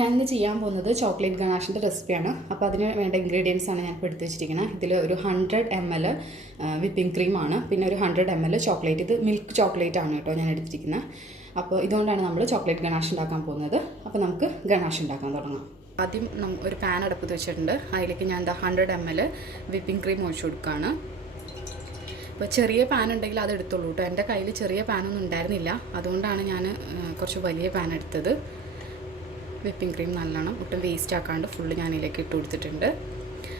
ഞാനിന്ന് ചെയ്യാൻ പോകുന്നത് ചോക്ലേറ്റ് ഗനാഷിൻ്റെ റെസിപ്പിയാണ്. അപ്പോൾ അതിന് വേണ്ട ഇൻഗ്രീഡിയൻസ് ആണ് ഞാൻ ഇപ്പോൾ എടുത്ത് വെച്ചിരിക്കുന്നത്. ഇതിൽ ഒരു 100 ml വിപ്പിംഗ് ക്രീമാണ്, പിന്നെ ഒരു 100 ml ചോക്ലേറ്റ്. ഇത് മിൽക്ക് ചോക്ലേറ്റ് ആണ് കേട്ടോ ഞാൻ എടുത്തിരിക്കുന്നത്. അപ്പോൾ ഇതുകൊണ്ടാണ് നമ്മൾ ചോക്ലേറ്റ് ഗനാഷ് ഉണ്ടാക്കാൻ പോകുന്നത്. അപ്പോൾ നമുക്ക് ഗനാഷ് ഉണ്ടാക്കാൻ തുടങ്ങാം. ആദ്യം ഒരു പാൻ അടുപ്പത്ത് വെച്ചിട്ടുണ്ട്. അതിലേക്ക് ഞാൻ 100 ml വിപ്പിംഗ് ക്രീം ഒഴിച്ചു കൊടുക്കുകയാണ്. അപ്പോൾ ചെറിയ പാൻ ഉണ്ടെങ്കിൽ അത് എടുത്തോളൂ കേട്ടോ. എൻ്റെ കയ്യിൽ ചെറിയ പാനൊന്നും ഉണ്ടായിരുന്നില്ല, അതുകൊണ്ടാണ് ഞാൻ കുറച്ച് വലിയ പാൻ എടുത്തത്. വിപ്പിംഗ് ക്രീം നല്ലോണം ഒട്ടും വേസ്റ്റ് ആക്കാണ്ട് ഫുള്ള് ഞാനിതിലേക്ക് ഇട്ട് കൊടുത്തിട്ടുണ്ട്.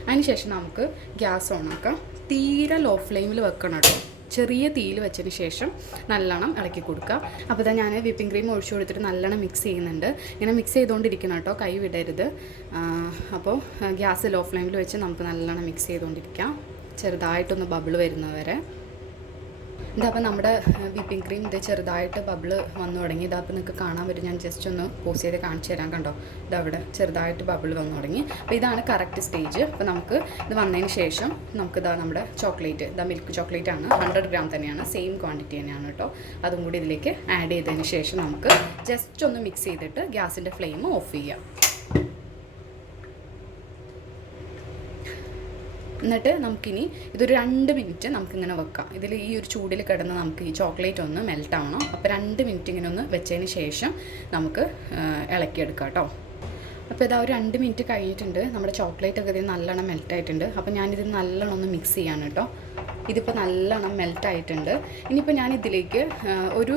അതിനുശേഷം നമുക്ക് ഗ്യാസ് ഓണാക്കാം. തീരെ ലോ ഫ്ലെയിമിൽ വെക്കണം കേട്ടോ. ചെറിയ തീയിൽ വെച്ചതിന് ശേഷം നല്ലോണം ഇളക്കി കൊടുക്കുക. അപ്പോൾ ഇതാ ഞാൻ വിപ്പിംഗ് ക്രീം ഒഴിച്ചു കൊടുത്തിട്ട് നല്ലോണം മിക്സ് ചെയ്യുന്നുണ്ട്. ഇങ്ങനെ മിക്സ് ചെയ്തുകൊണ്ടിരിക്കണം കേട്ടോ, കൈ വിടരുത്. അപ്പോൾ ഗ്യാസ് ലോ ഫ്ലെയിമിൽ വെച്ച് നമുക്ക് നല്ലോണം മിക്സ് ചെയ്തുകൊണ്ടിരിക്കാം, ചെറുതായിട്ടൊന്ന് ബബിൾ വരുന്നവരെ. ഇതപ്പോൾ നമ്മുടെ വിപ്പിംഗ് ക്രീം ചെറുതായിട്ട് ബബിൾ വന്നു തുടങ്ങി. ഇതപ്പോൾ നിങ്ങൾക്ക് കാണാൻ പറ്റും. ഞാൻ ജസ്റ്റ് ഒന്ന് പോസ് ചെയ്ത് കാണിച്ചു തരാം. കണ്ടോ, ഇതവിടെ ചെറുതായിട്ട് ബബിൾ വന്നു തുടങ്ങി. അപ്പോൾ ഇതാണ് കറക്റ്റ് സ്റ്റേജ്. അപ്പോൾ നമുക്ക് ഇത് വന്നതിന് ശേഷം നമുക്കിതാ നമ്മുടെ ചോക്ലേറ്റ്, മിൽക്ക് ചോക്ലേറ്റ് ആണ്, 100 ഗ്രാം തന്നെയാണ്, സെയിം ക്വാണ്ടിറ്റി തന്നെയാണ് കേട്ടോ. അതും കൂടി ഇതിലേക്ക് ആഡ് ചെയ്തതിന് ശേഷം നമുക്ക് ജസ്റ്റ് ഒന്ന് മിക്സ് ചെയ്തിട്ട് ഗ്യാസിൻ്റെ ഫ്ലെയിം ഓഫ് ചെയ്യാം. എന്നിട്ട് നമുക്കിനി ഇതൊരു 2 മിനിറ്റ് നമുക്കിങ്ങനെ വെക്കാം. ഇതിൽ ഈ ഒരു ചൂടിൽ കിടന്ന് നമുക്ക് ഈ ചോക്ലേറ്റ് ഒന്ന് മെൽറ്റ് ആവണം. അപ്പോൾ 2 മിനിറ്റ് ഇങ്ങനെ ഒന്ന് വെച്ചതിന് ശേഷം നമുക്ക് ഇളക്കിയെടുക്കാം കേട്ടോ. അപ്പോൾ ഇതാ ഒരു 2 മിനിറ്റ് കഴിഞ്ഞിട്ടുണ്ട്. നമ്മുടെ ചോക്ലേറ്റ് ഒക്കെ ഇത് നല്ലോണം മെൽറ്റായിട്ടുണ്ട്. അപ്പോൾ ഞാനിത് നല്ലോണം ഒന്ന് മിക്സ് ചെയ്യാണ് കേട്ടോ. ഇതിപ്പോൾ നല്ലോണം മെൽറ്റായിട്ടുണ്ട്. ഇനിയിപ്പോൾ ഞാനിതിലേക്ക് ഒരു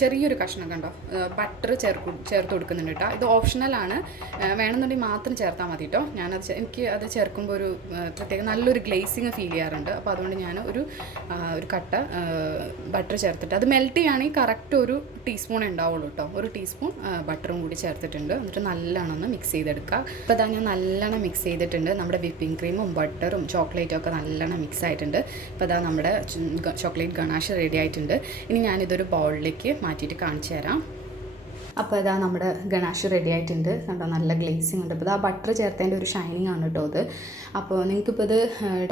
ചെറിയൊരു കഷ്ണം കണ്ടോ ബട്ടർ ചേർത്ത് കൊടുക്കുന്നുണ്ട് കേട്ടോ. ഇത് ഓപ്ഷണലാണ്, വേണമെന്നുണ്ടെങ്കിൽ മാത്രം ചേർത്താൽ മതി കേട്ടോ. എനിക്ക് അത് ചേർക്കുമ്പോൾ ഒരു പ്രത്യേക നല്ലൊരു ഗ്ലേസിങ് ഫീൽ ചെയ്യാറുണ്ട്. അപ്പോൾ അതുകൊണ്ട് ഞാൻ ഒരു കട്ട ബട്ടർ ചേർത്തിട്ട്, അത് മെൽറ്റ് ചെയ്യുകയാണെങ്കിൽ കറക്റ്റ് ഒരു ടീസ്പൂൺ ഉണ്ടാവുള്ളൂ കേട്ടോ. ഒരു ടീസ്പൂൺ ബട്ടറും കൂടി ചേർത്തിട്ടുണ്ട്. എന്നിട്ട് നല്ലോണം ഒന്ന് മിക്സ് ചെയ്തെടുക്കുക. അപ്പോൾ അതാ ഞാൻ നല്ലോണം മിക്സ് ചെയ്തിട്ടുണ്ട്. നമ്മുടെ വിപ്പിംഗ് ക്രീമും ബട്ടറും ചോക്ലേറ്റും ഒക്കെ നല്ലോണം മിക്സ് ആയിട്ടുണ്ട്. അപ്പോൾ അതാ നമ്മുടെ ചോക്ലേറ്റ് ഗനാഷ് റെഡി ആയിട്ടുണ്ട്. ഇനി ഞാനിതൊരു ബൗളിലേക്ക് മാറ്റിയിട്ട് കാണിച്ചു തരാം. അപ്പോൾ ഇതാ നമ്മുടെ ഗനാഷ് റെഡി ആയിട്ടുണ്ട്. കണ്ടോ, നല്ല ഗ്ലേസിങ് ഉണ്ട്. ഇപ്പോൾ ആ ബട്ടർ ചേർത്തതിൻ്റെ ഒരു ഷൈനിങ് ആണ് കേട്ടോ ഇത്. അപ്പോൾ നിങ്ങൾക്കിപ്പോൾ ഇത്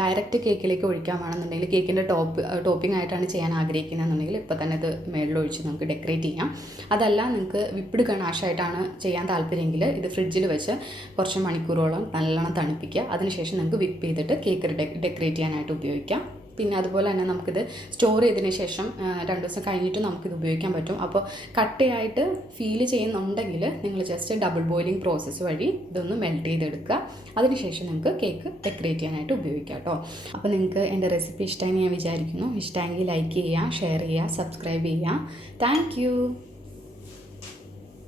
ഡയറക്റ്റ് കേക്കിലേക്ക് ഒഴിക്കാൻ വേണമെന്നുണ്ടെങ്കിൽ, കേക്കിൻ്റെ ടോപ്പിംഗ് ആയിട്ടാണ് ചെയ്യാൻ ആഗ്രഹിക്കുന്നതെന്നുണ്ടെങ്കിൽ ഇപ്പോൾ തന്നെ ഇത് മേളിൽ ഒഴിച്ച് നമുക്ക് ഡെക്കറേറ്റ് ചെയ്യാം. അതല്ല നിങ്ങൾക്ക് വിപ്പിഡ് ഗനാഷായിട്ടാണ് ചെയ്യാൻ താല്പര്യമെങ്കിൽ ഇത് ഫ്രിഡ്ജിൽ വെച്ച് കുറച്ച് മണിക്കൂറോളം നല്ലോണം തണുപ്പിക്കുക. അതിനുശേഷം നിങ്ങൾക്ക് വിപ്പ് ചെയ്തിട്ട് കേക്ക് ഡെക്കറേറ്റ് ചെയ്യാനായിട്ട് ഉപയോഗിക്കാം. പിന്നെ അതുപോലെ തന്നെ നമുക്കിത് സ്റ്റോർ ചെയ്തതിന് ശേഷം 2 ദിവസം കഴിഞ്ഞിട്ട് നമുക്കിത് ഉപയോഗിക്കാൻ പറ്റും. അപ്പോൾ കട്ടയായിട്ട് ഫീൽ ചെയ്യുന്നുണ്ടെങ്കിൽ നിങ്ങൾ ജസ്റ്റ് ഡബിൾ ബോയിലിംഗ് പ്രോസസ്സ് വഴി ഇതൊന്ന് മെൽറ്റ് ചെയ്തെടുക്കുക. അതിനുശേഷം നിങ്ങൾക്ക് കേക്ക് ഡെക്കറേറ്റ് ചെയ്യാനായിട്ട് ഉപയോഗിക്കാം കേട്ടോ. അപ്പോൾ നിങ്ങൾക്ക് എൻ്റെ റെസിപ്പി ഇഷ്ടമായി ഞാൻ വിചാരിക്കുന്നു. ഇഷ്ടമെങ്കിൽ ലൈക്ക് ചെയ്യുക, ഷെയർ ചെയ്യുക, സബ്സ്ക്രൈബ് ചെയ്യുക. താങ്ക്